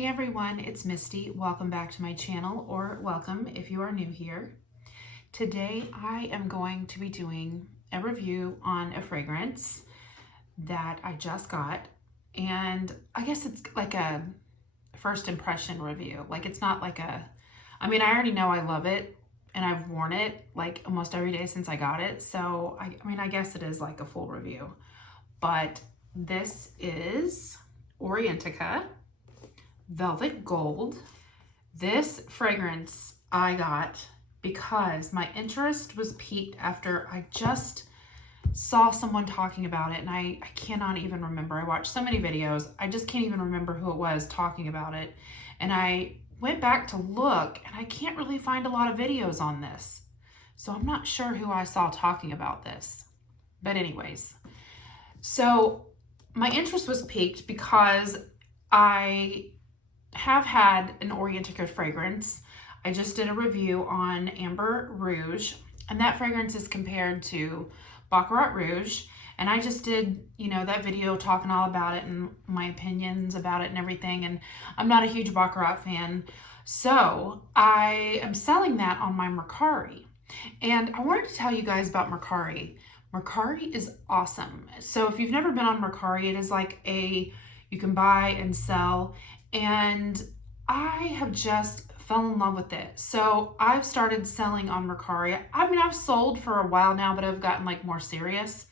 Hey everyone, it's Misty. Welcome back to my channel, or welcome if you are new here. Today I am going to be doing a review on a fragrance that I just got, and I guess it's like a first impression review. Like it's not like I already know I love it and I've worn it like almost every day since I got it. So I guess it is like a full review, but this is Orientica Velvet Gold. This fragrance I got because my interest was piqued after I just saw someone talking about it, and I cannot even remember. I watched so many videos, I just can't even remember who it was talking about it. And I went back to look, and I can't really find a lot of videos on this. So I'm not sure who I saw talking about this. But anyways, so my interest was piqued because I have had an Orientica fragrance. I just did a review on Amber Rouge, and that fragrance is compared to Baccarat Rouge, and I just did, that video talking all about it and my opinions about it and everything, and I'm not a huge Baccarat fan, so I am selling that on my Mercari. And I wanted to tell you guys about Mercari. Mercari is awesome. So if you've never been on Mercari, it is like you can buy and sell, and I have just fell in love with it. So I've started selling on Mercari. I've sold for a while now, but I've gotten like more serious.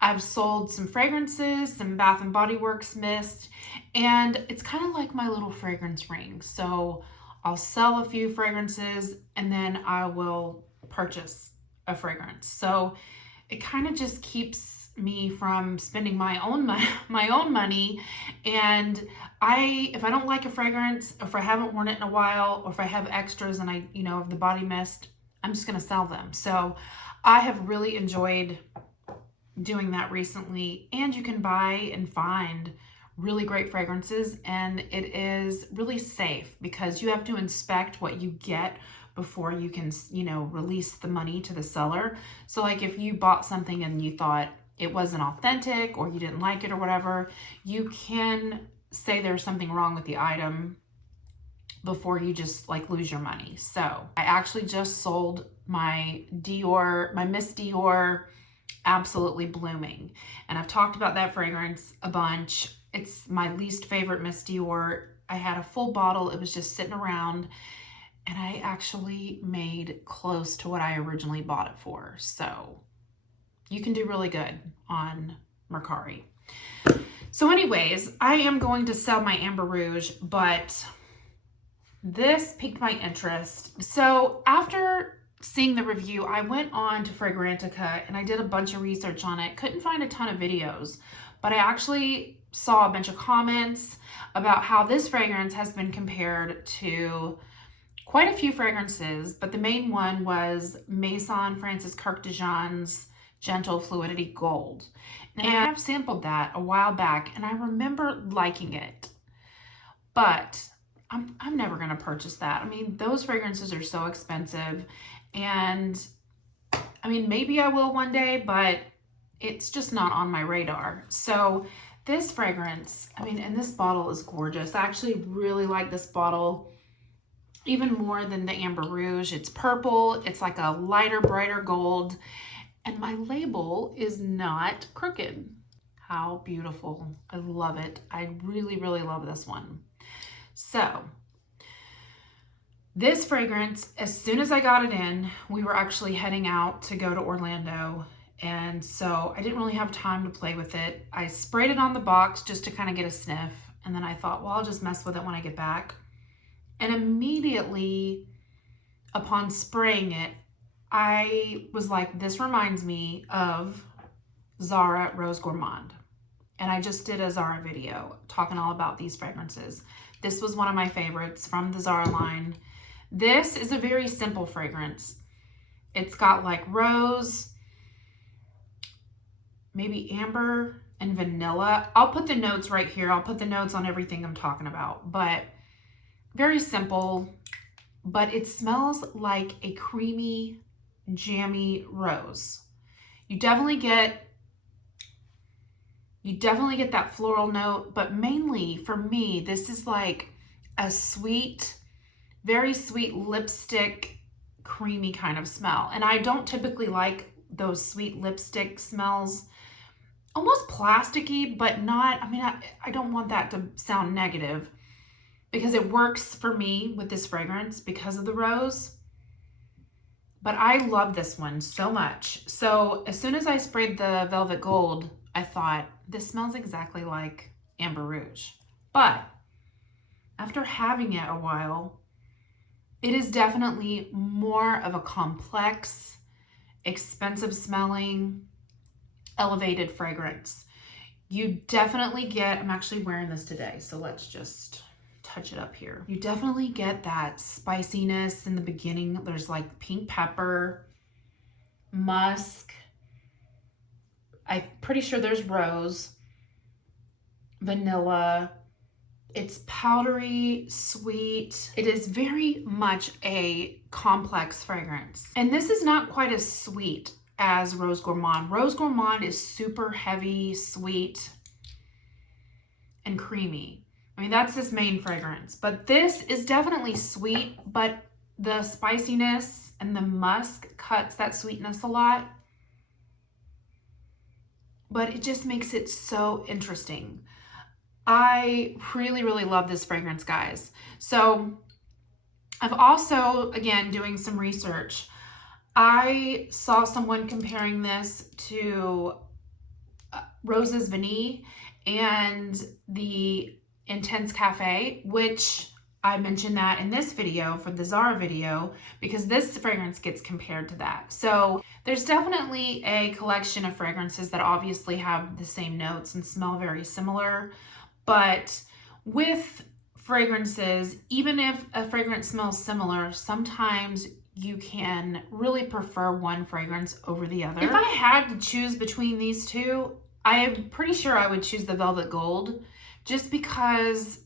I've sold some fragrances, some Bath and Body Works mist, and it's kind of like my little fragrance ring. So I'll sell a few fragrances and then I will purchase a fragrance. So it kind of just keeps me from spending my own money. And if I don't like a fragrance, or if I haven't worn it in a while, or if I have extras and of the body mist, I'm just going to sell them. So I have really enjoyed doing that recently. And you can buy and find really great fragrances, and it is really safe because you have to inspect what you get before you can, release the money to the seller. So like if you bought something and you thought it wasn't authentic, or you didn't like it or whatever, you can say there's something wrong with the item before you just like lose your money. So I actually just sold my Miss Dior Absolutely Blooming. And I've talked about that fragrance a bunch. It's my least favorite Miss Dior. I had a full bottle. It was just sitting around, and I actually made close to what I originally bought it for. So you can do really good on Mercari. So anyways, I am going to sell my Amber Rouge, but this piqued my interest. So after seeing the review, I went on to Fragrantica and I did a bunch of research on it. Couldn't find a ton of videos, but I actually saw a bunch of comments about how this fragrance has been compared to quite a few fragrances, but the main one was Maison Francis Kirk de Jean's Gentle Fluidity Gold. And I've sampled that a while back, and I remember liking it, but I'm never going to purchase that. Those fragrances are so expensive, and maybe I will one day, but it's just not on my radar. So this fragrance, and this bottle is gorgeous. I actually really like this bottle even more than the Amber Rouge. It's purple. It's like a lighter, brighter gold. And my label is not crooked. How beautiful. I love it. I really, really love this one. So this fragrance, as soon as I got it in, we were actually heading out to go to Orlando. And so I didn't really have time to play with it. I sprayed it on the box just to kind of get a sniff. And then I thought, well, I'll just mess with it when I get back. And immediately upon spraying it, I was like, this reminds me of Zara Rose Gourmand. And I just did a Zara video talking all about these fragrances. This was one of my favorites from the Zara line. This is a very simple fragrance. It's got like rose, maybe amber, and vanilla. I'll put the notes right here. I'll put the notes on everything I'm talking about, but very simple, but it smells like a creamy, jammy rose. You definitely get that floral note, but mainly for me, this is like a sweet, very sweet lipstick, creamy kind of smell. And I don't typically like those sweet lipstick smells. Almost plasticky, but not, I mean, I don't want that to sound negative because it works for me with this fragrance because of the rose. But I love this one so much. So as soon as I sprayed the Velvet Gold, I thought, this smells exactly like Amber Rouge. But after having it a while, it is definitely more of a complex, expensive smelling, elevated fragrance. You definitely get, I'm actually wearing this today, so let's just touch it up here. You definitely get that spiciness in the beginning. There's like pink pepper, musk. I'm pretty sure there's rose, vanilla. It's powdery, sweet. It is very much a complex fragrance. And this is not quite as sweet as Rose Gourmand. Rose Gourmand is super heavy, sweet, and creamy. I mean, that's this main fragrance. But this is definitely sweet, but the spiciness and the musk cuts that sweetness a lot. But it just makes it so interesting. I really, really love this fragrance, guys. So I've also, again, doing some research, I saw someone comparing this to Rose's Vanille and the Intense Cafe, which I mentioned that in this video for the Zara video, because this fragrance gets compared to that. So there's definitely a collection of fragrances that obviously have the same notes and smell very similar. But with fragrances, even if a fragrance smells similar, sometimes you can really prefer one fragrance over the other. If I had to choose between these two, I am pretty sure I would choose the Velvet Gold just because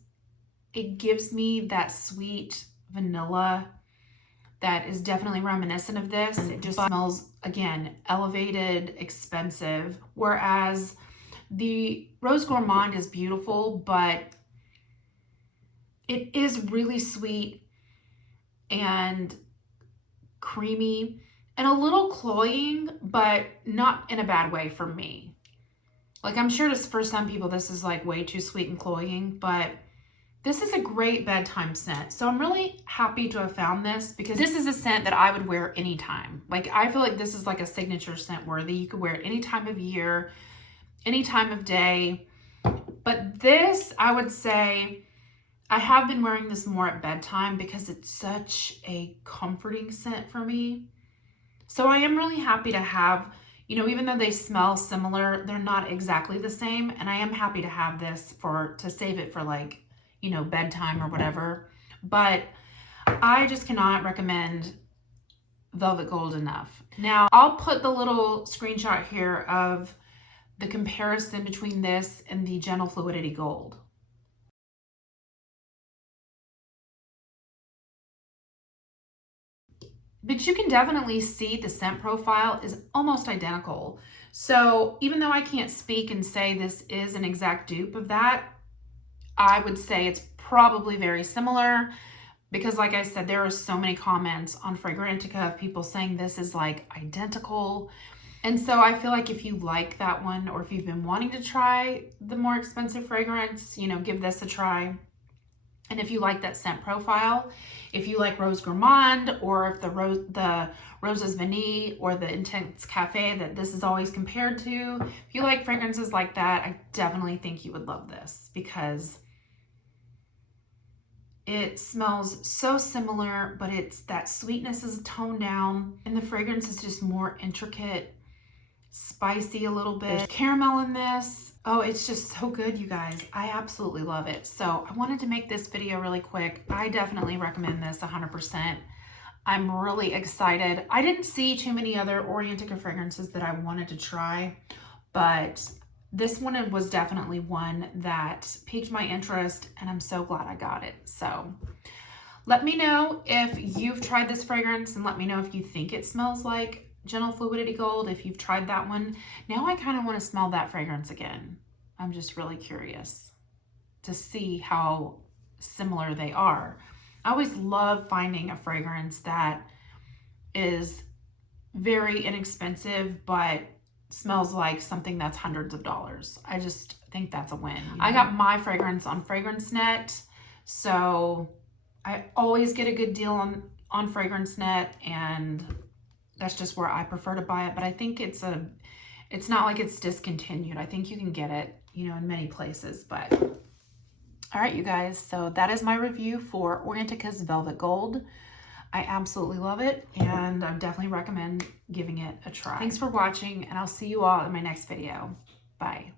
it gives me that sweet vanilla that is definitely reminiscent of this. It just smells, again, elevated, expensive, whereas the Rose Gourmand is beautiful, but it is really sweet and creamy and a little cloying, but not in a bad way for me. Like, I'm sure for some people this is like way too sweet and cloying, but this is a great bedtime scent. So I'm really happy to have found this because this is a scent that I would wear anytime. Like, I feel like this is like a signature scent worthy. You could wear it any time of year, any time of day. But this, I would say, I have been wearing this more at bedtime because it's such a comforting scent for me. So I am really happy to have, you know, even though they smell similar, they're not exactly the same. And I am happy to have this to save it for, like, you know, bedtime or whatever. But I just cannot recommend Velvet Gold enough. Now, I'll put the little screenshot here of the comparison between this and the Gentle Fluidity Gold. But you can definitely see the scent profile is almost identical. So even though I can't speak and say this is an exact dupe of that, I would say it's probably very similar because, like I said, there are so many comments on Fragrantica of people saying this is like identical. And so I feel like if you like that one, or if you've been wanting to try the more expensive fragrance, you know, give this a try. And if you like that scent profile, if you like Rose Gourmand, or if the Rose's Vanille or the Intense Cafe that this is always compared to, if you like fragrances like that, I definitely think you would love this because it smells so similar, but that sweetness is toned down and the fragrance is just more intricate, spicy a little bit. There's caramel in this. Oh, it's just so good, you guys. I absolutely love it. So I wanted to make this video really quick. I definitely recommend this 100%. I'm really excited. I didn't see too many other Orientica fragrances that I wanted to try, but this one was definitely one that piqued my interest, and I'm so glad I got it. So let me know if you've tried this fragrance, and let me know if you think it smells like Gentle Fluidity Gold, if you've tried that one. Now I kind of want to smell that fragrance again. I'm just really curious to see how similar they are. I always love finding a fragrance that is very inexpensive but smells like something that's hundreds of dollars. I just think that's a win. I got my fragrance on FragranceNet, so I always get a good deal on FragranceNet, and that's just where I prefer to buy it. But I think it's not like it's discontinued. I think you can get it, you know, in many places. But all right, you guys, so that is my review for Orientica's Velvet Gold. I absolutely love it, and I definitely recommend giving it a try. Thanks for watching, and I'll see you all in my next video. Bye.